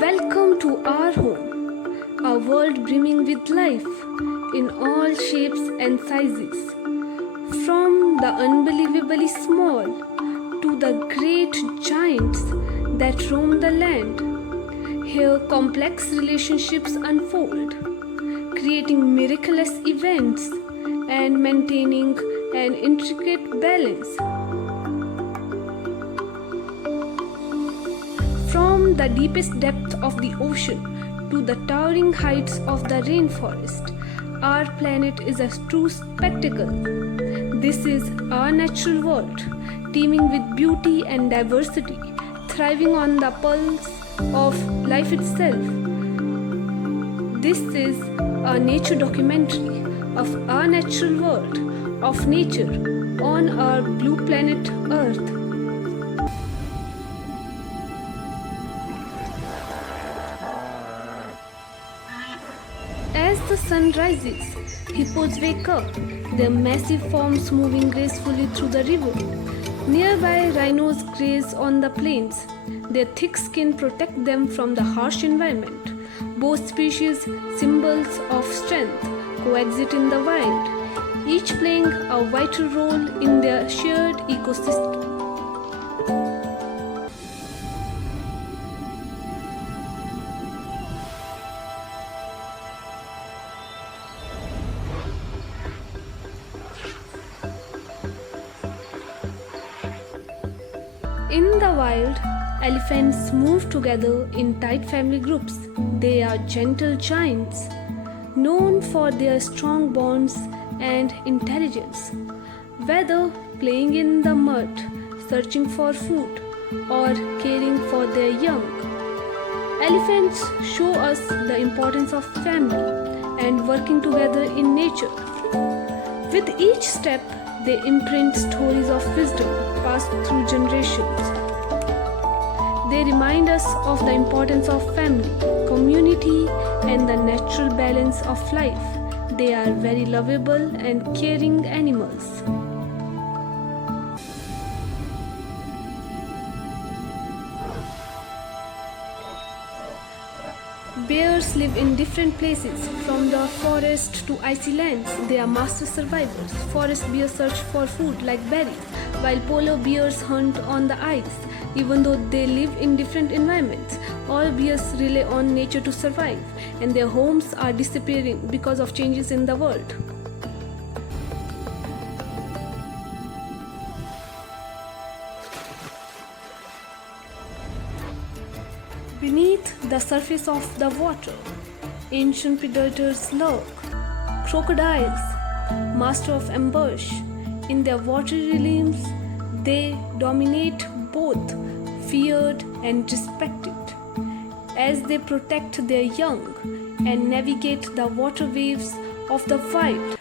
Welcome to our home, a world brimming with life in all shapes and sizes. From the unbelievably small to the great giants that roam the land, here complex relationships unfold, creating miraculous events and maintaining an intricate balance. From the deepest depth of the ocean to the towering heights of the rainforest, our planet is a true spectacle. This is our natural world, teeming with beauty and diversity, thriving on the pulse of life itself. This is a nature documentary of our natural world, of nature on our blue planet Earth. As the sun rises, hippos wake up, their massive forms moving gracefully through the river. Nearby, rhinos graze on the plains. Their thick skin protect them from the harsh environment. Both species, symbols of strength, coexist in the wild, each playing a vital role in their shared ecosystem. In the wild, elephants move together in tight family groups. They are gentle giants, known for their strong bonds and intelligence. Whether playing in the mud, searching for food, or caring for their young, elephants show us the importance of family and working together in nature. With each step, they imprint stories of wisdom passed through generations. They remind us of the importance of family, community, and the natural balance of life. They are very lovable and caring animals. Bears live in different places, from the forest to icy lands. They are master survivors. Forest bears search for food like berries, while polar bears hunt on the ice. Even though they live in different environments, all bears rely on nature to survive, and their homes are disappearing because of changes in the world. Beneath the surface of the water, ancient predators lurk. Crocodiles, master of ambush, in their watery realms, they dominate, both feared and respected, as they protect their young and navigate the water waves of the wild.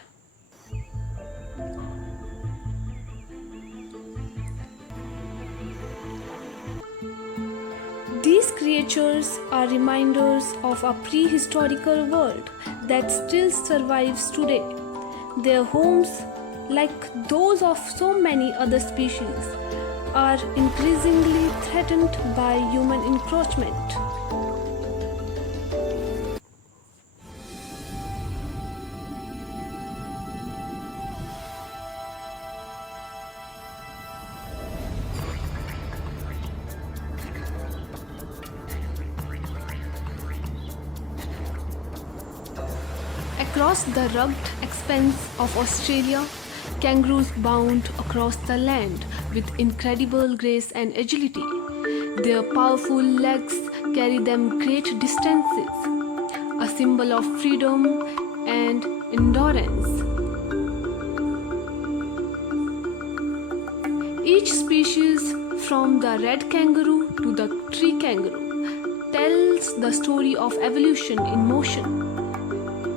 These creatures are reminders of a prehistorical world that still survives today. Their homes, like those of so many other species, are increasingly threatened by human encroachment. Across the rugged expanse of Australia, kangaroos bound across the land with incredible grace and agility. Their powerful legs carry them great distances, a symbol of freedom and endurance. Each species, from the red kangaroo to the tree kangaroo, tells the story of evolution in motion.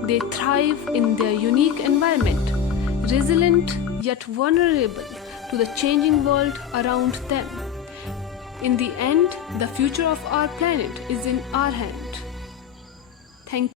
They thrive in their unique environment, resilient yet vulnerable to the changing world around them. In the end, the future of our planet is in our hand. Thank you.